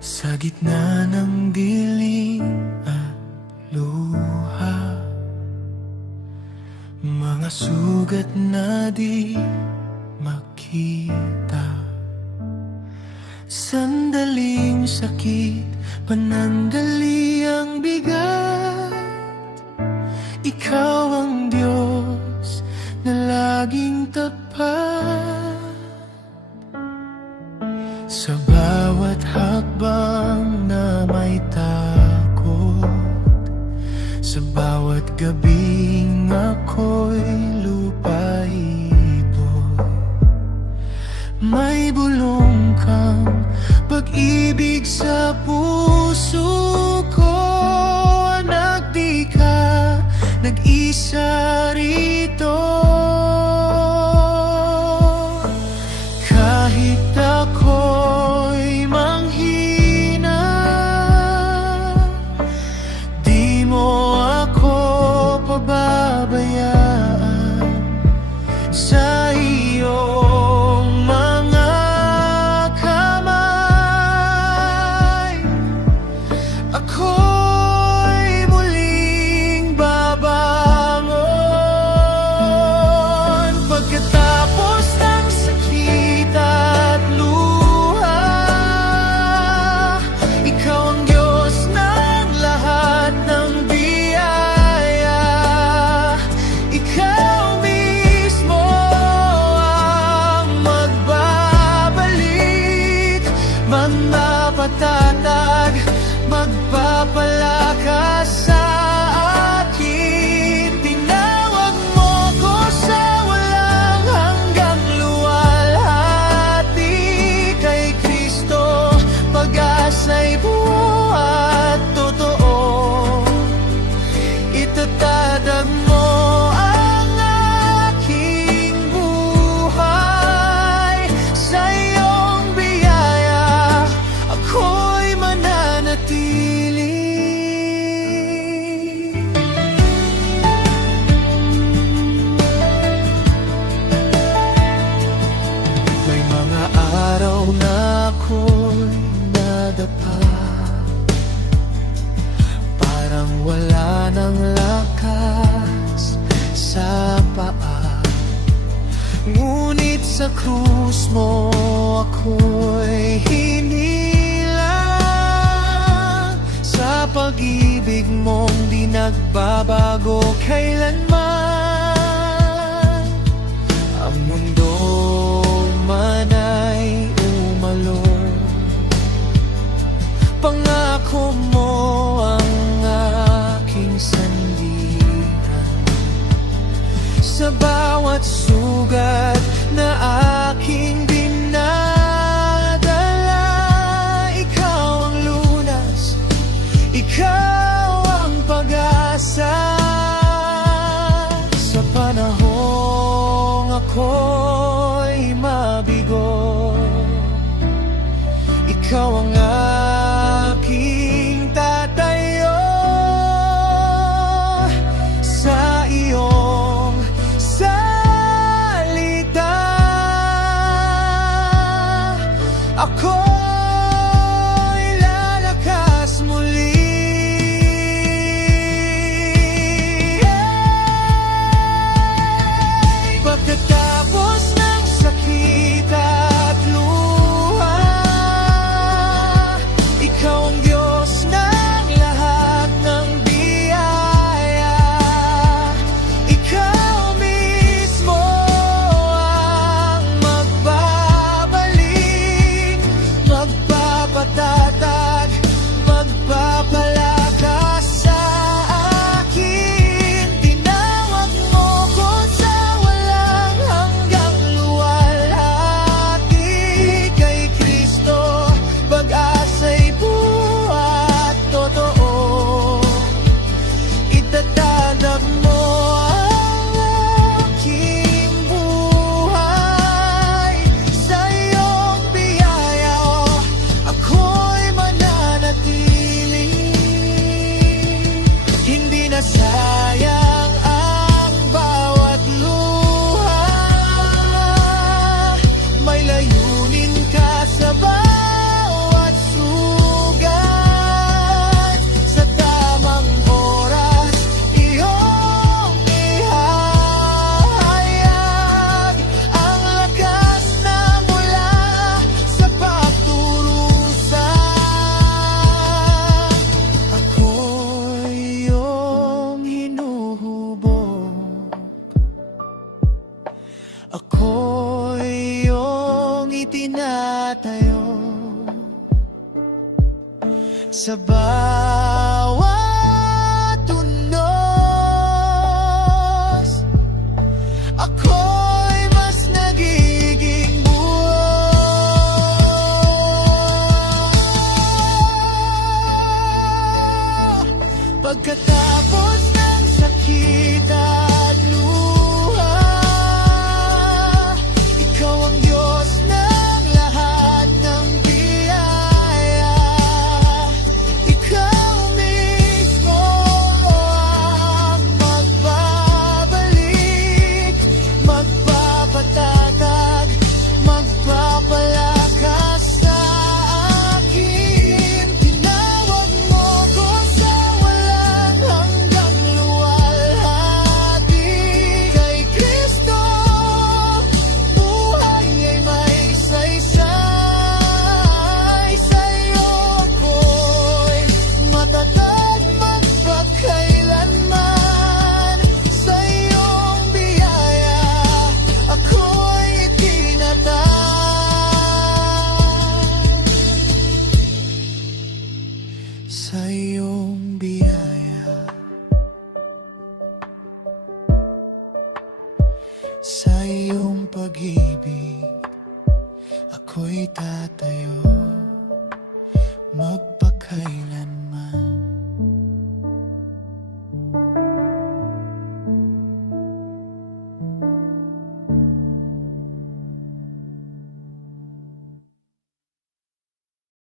Sa gitna ng dilim at luha, mga sugat na di makita, sandaling sakit, panandaliang bigat. Ikaw ang Diyos na laging tapat. Sa bawat hakbang na may takot, sa bawat gabing ako'y lupaibot, may bulong kang pag-ibig sa puso ko. Anak, di ka nag-isa rito. Kahit ako'y manghina, di mo ako pababayaan. Sa iyong mga kamay, ako'y muling babangon. Pagkatapos ng sakit at luha, ikaw ang Diyos ng lahat ng biyaya. Ikaw mismo ang magbabalik, magpapatatag, magpapalakas sa akin. Tinawag mo ko sa walang hanggang luwalhati. Kay Kristo, pag-asa'y buhat totoo. Itatatag mo ang aking buhay. Sa iyong biyaya, ako'y mananatili. May mga araw na ako'y nadapa, parang wala ng lakas sa paa. Ngunit sa krus mo ako'y hinilang, sa pag-ibig mong di nagbabago kailanman. Ang mundo man ay umalog, pangako mo ang aking sandigan. Sa bawat sugat na aking dinadala, ikaw ang lunas, ikaw ang pag-asa. Sa panahong ako'y mabigo, ikaw ang aking tatayo. Sa iyong salita, ako'y lalakas muli. Pagkatapos ng sakit at luha, ikaw ang Diyos ng lahat ng biyaya. Ikaw mismo ang magbabalik, magpapatatag, magpapalakas sa akin. Tinawag mo ko sa walang hanggang luwalhati. Kay Kristo, pag-asa'y buhat totoo. Itatagag mo ang aking buhay. Sa iyong biyaya, ako'y mananatili. sa bawat unos. Ako'y mas nagiging buo pagkatapos ng sakit at luha. Ikaw ang Diyos ng lahat ng biyaya. Ikaw mismo ang magbabalik, magpapatatag, magpapalakas sa akin. Tinawag mo ko sa walang hanggang luwalhati. Kay Kristo, buhay ay may saysay. Sa'yo ko'y matatag magpakailanman. Sa iyong biyaya, ako'y itinatag. Sa iyong biyaya, sa iyong pag-ibig, ako'y tatayo.